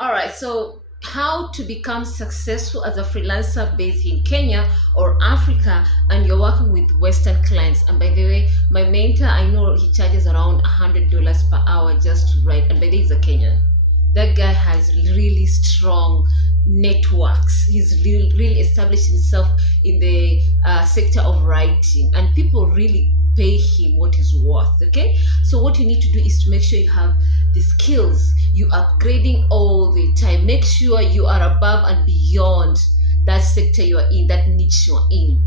All right, so how to become successful as a freelancer based in Kenya or Africa, and you're working with Western clients. And by the way, my mentor, I know he charges around $100 per hour just to write, and by the way, he's a Kenyan. That guy has really strong networks. He's really established himself in the sector of writing, and people really pay him what he's worth. Okay, so what you need to do is to make sure you have the skills, you upgrading all the time. Make sure you are above and beyond that sector you are in, that niche you are in.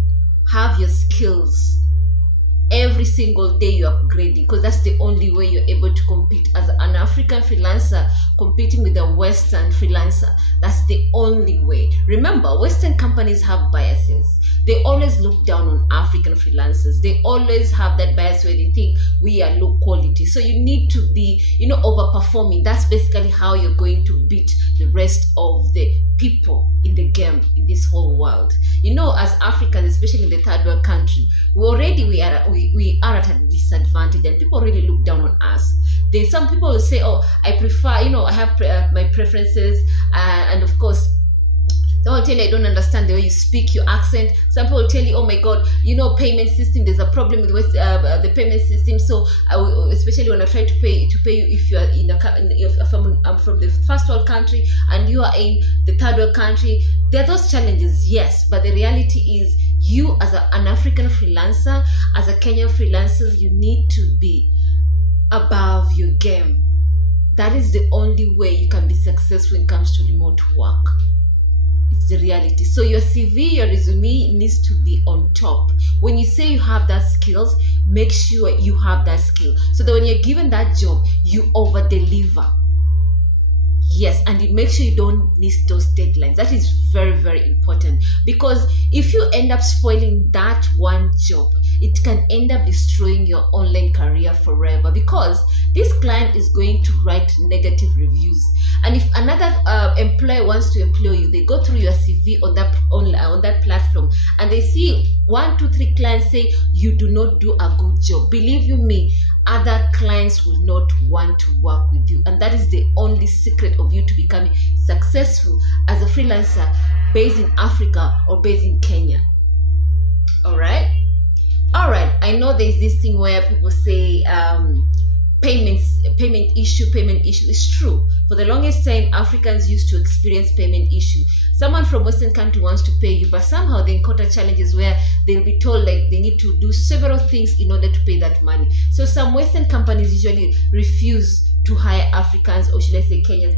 Have your skills. Every single day you're upgrading, because that's the only way you're able to compete as an African freelancer competing with a Western freelancer. That's the only way. Remember, Western companies have biases. They always look down on African freelancers. They always have that bias where they think we are low quality. So you need to be, overperforming. That's basically how you're going to beat the rest of the people in the game in this whole world. As Africans, especially in the third world country, we are at a disadvantage, and people really look down on us. Some people will say, oh, I prefer, I have my preferences, and of course, someone will tell you, I don't understand the way you speak, your accent. Some people will tell you, oh my God, payment system, there's a problem with the payment system. So especially when I try to pay you, if you are if I'm from the first world country and you are in the third world country, there are those challenges, yes. But the reality is, you as an African freelancer, as a Kenyan freelancer, you need to be above your game. That is the only way you can be successful when it comes to remote work. It's the reality. So your CV, your resume needs to be on top. When you say you have that skills, make sure you have that skill, so that when you're given that job, you over deliver. Yes, and you make sure you don't miss those deadlines. That is very, very important, because if you end up spoiling that one job, it can end up destroying your online career forever, because this client is going to write negative reviews. And if another employer wants to employ you, they go through your CV on that platform, and they see 1, 2, 3 clients say you do not do a good job. Believe you me, other clients will not want to work with you, and that is the only secret of you to becoming successful as a freelancer based in Africa or based in Kenya. All right, I know there's this thing where people say payment issue. Is true. For the longest time, Africans used to experience payment issue. Someone from Western country wants to pay you, but somehow they encounter challenges where they'll be told like they need to do several things in order to pay that money. So some Western companies usually refuse to hire Africans, or should I say Kenyans,